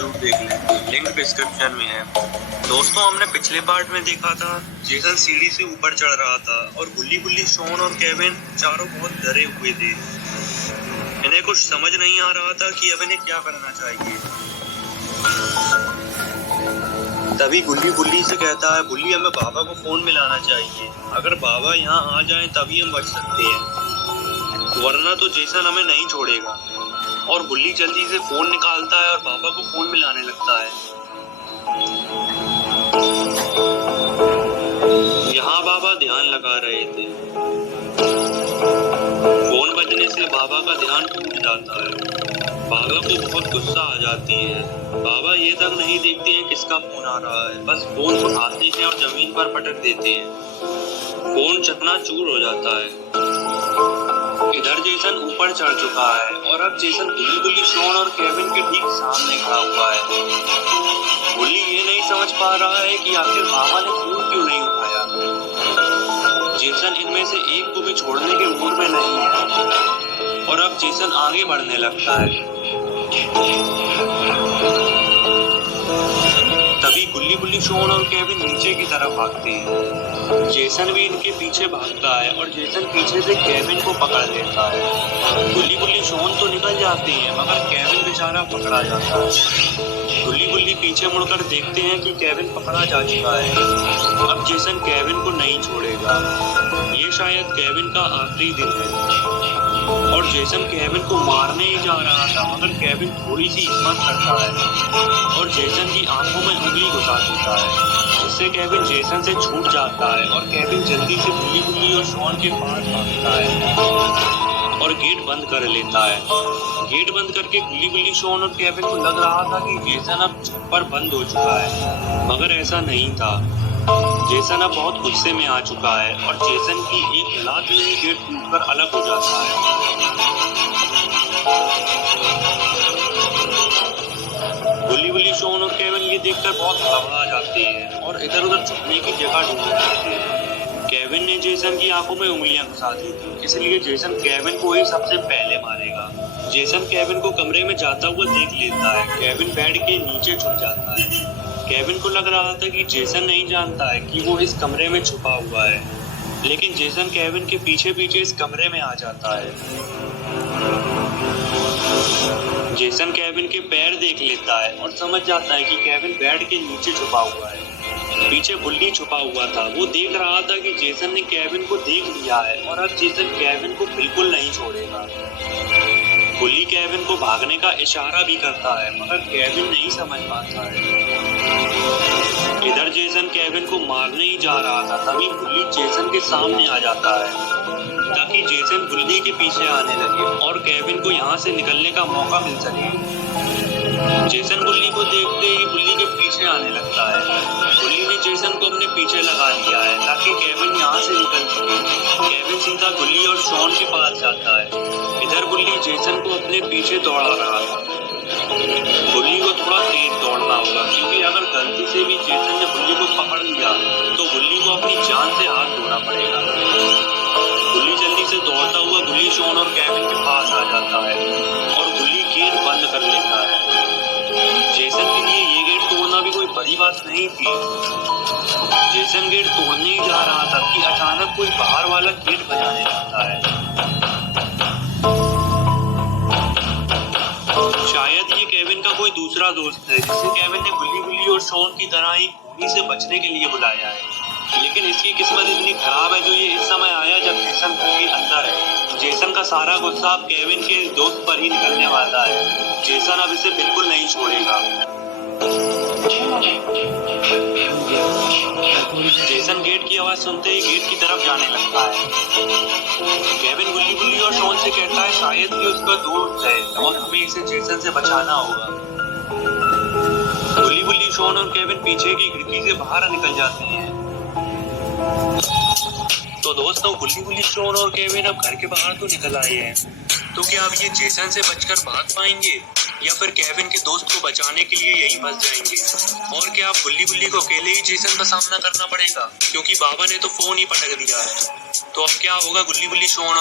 जरूर देख लें, लिंक डिस्क्रिप्शन में है। दोस्तों, हमने पिछले पार्ट में देखा था जेसन सीढ़ी से ऊपर चढ़ रहा था और गुल्ली गुल्ली, शॉन और केविन चारों बहुत डरे हुए थे। इन्हें कुछ समझ नहीं आ रहा था कि अब इन्हें क्या करना चाहिए। तभी गुल्ली गुल्ली से कहता है, गुल्ली हमें बाबा को फोन मिलाना चाहिए। अगर बाबा यहाँ आ जाएं तभी हम बच सकते हैं, वरना तो जेसन हमें नहीं छोड़ेगा। और गुल्ली जल्दी से फोन निकालता है और बाबा को फोन मिलाने लगता है। यहाँ बाबा ध्यान लगा रहे थे। फोन बजने से बाबा का ध्यान टूट जाता है। बाबा को बहुत गुस्सा आ जाती है। बाबा ये तक नहीं देखते हैं किसका फोन आ रहा है, बस फोन उठाते हैं और जमीन पर पटक देते हैं। फोन चकनाचूर हो जाता है। इधर जेसन ऊपर चढ़ चुका है और अब जेसन गुल्ली गुल्ली, शॉन और केविन के ठीक सामने खड़ा हुआ है। गुल्ली ये नहीं समझ पा रहा है कि आखिर बाबा ने फोन क्यों नहीं उठाया। जेसन इनमें से एक को भी छोड़ने के मूड में नहीं है और अब जेसन आगे बढ़ने लगता है। तभी गुल्ली गुल्ली, शॉन और केविन नीचे की तरफ भागते हैं। जेसन भी इनके पीछे भागता है और जेसन पीछे से केविन को पकड़ लेता है। गुल्ली गुल्ली, शॉन तो निकल जाते हैं मगर केविन बेचारा पकड़ा जाता है। गुल्ली गुल्ली पीछे मुड़कर देखते हैं कि केविन पकड़ा जा चुका है। अब जेसन केविन को नहीं छोड़ेगा। ये शायद केविन का आखिरी दिन है और जेसन केविन को मारने ही जा रहा था मगर केविन थोड़ी सी हिम्मत करता है और जेसन की आंखों में उंगली घुसा देता है, जिससे केविन जेसन से छूट जाता है और केविन जल्दी से गुल्ली गुल्ली और शॉन के पास भागता है और गेट बंद कर लेता है। गेट बंद करके गुल्ली गुल्ली, शॉन और केविन को लग रहा था कि जेसन अब छप्पर बंद हो चुका है, मगर ऐसा नहीं था। जेसन अब बहुत गुस्से में आ चुका है और जेसन की एक लात में गेट टूटकर अलग हो जाता है। गुल्ली गुल्ली, शॉन और केविन ये देखकर बहुत घबरा जाते हैं और इधर उधर छुपने की जगह ढूंढने लगते हैं। केविन ने जेसन की आंखों में उंगलियां घुसा दी थी, इसलिए जेसन केविन को ही सबसे पहले मारेगा। जेसन केविन को कमरे में जाता हुआ देख लेता है। केविन बेड के नीचे छुप जाता है। केविन को लग रहा था कि जेसन नहीं जानता है कि वो इस कमरे में छुपा हुआ है, लेकिन जेसन केविन के पीछे पीछे इस कमरे में आ जाता है। जेसन केविन के पैर देख लेता है और समझ जाता है कि केविन बेड के नीचे छुपा हुआ है। पीछे गुल्ली छुपा हुआ था। वो देख रहा था कि जेसन ने केविन को देख लिया है और अब जेसन केविन को बिल्कुल नहीं छोड़ेगा। गुल्ली केविन को भागने का इशारा भी करता है मगर केविन नहीं समझ पाता है। इधर जेसन केविन को मारने ही जा रहा था, तभी गुल्ली जेसन के सामने आ जाता है ताकि जेसन गुल्ली के पीछे आने लगे और केविन को यहाँ से निकलने का मौका मिल सके। जेसन गुल्ली को देखते ही गुल्ली के पीछे आने लगता है। गुल्ली ने जेसन को अपने पीछे लगा लिया है ताकि केविन यहाँ से निकल सके। केविन सीधा गुल्ली और शॉन के पास जाता है। इधर गुल्ली जेसन को अपने पीछे दौड़ा रहा था। गुल्ली को थोड़ा तेज दौड़ना होगा क्योंकि अगर गलती से भी जेसन ने गुल्ली को पकड़ लिया तो गुल्ली को अपनी जान से हाथ धोना पड़ेगा। गुल्ली जल्दी से दौड़ता हुआ गुल्ली, शॉन और केविन के पास आ जाता है और गुल्ली गेट बंद कर लेता है। जेसन के लिए ये गेट तोड़ना भी कोई बड़ी बात नहीं थी। जेसन गेट तोड़ने ही जा रहा था कि अचानक कोई बाहर वाला गेट बजाने लगता है। शायद ये केविन का कोई दूसरा दोस्त है जिसे केविन ने गुल्ली गुल्ली और शॉन की तरह ही खूनी से बचने के लिए बुलाया है, लेकिन इसकी किस्मत इतनी खराब है जो ये इस समय आया जब जेसन घर के अंदर है। जेसन का सारा गुस्सा अब केविन के दोस्त पर ही निकलने वाला है। जेसन अब इसे बिल्कुल नहीं छोड़ेगा। जेसन गेट की आवाज सुनते ही गेट की तरफ जाने लगता है। केविन गुल्ली गुल्ली और शॉन से कहता है शायद कि उसका दोस्त है और हमें इसे जेसन से बचाना होगा। गुल्ली गुल्ली, शॉन और केविन पीछे की खिड़की से बाहर निकल जाते हैं। तो दोस्तों, गुल्ली गुल्ली, शॉन और केविन अब घर के बाहर तो निकल आए हैं, तो क्या अब ये जेसन से बचकर भाग पाएंगे या फिर केविन के दोस्त को बचाने के लिए यहीं फंस जाएंगे? और क्या अब गुल्ली गुल्ली को अकेले ही जेसन का सामना करना पड़ेगा क्योंकि बाबा ने तो फोन ही पटक दिया है? तो अब क्या होगा गुल्ली गुल्ली, शॉन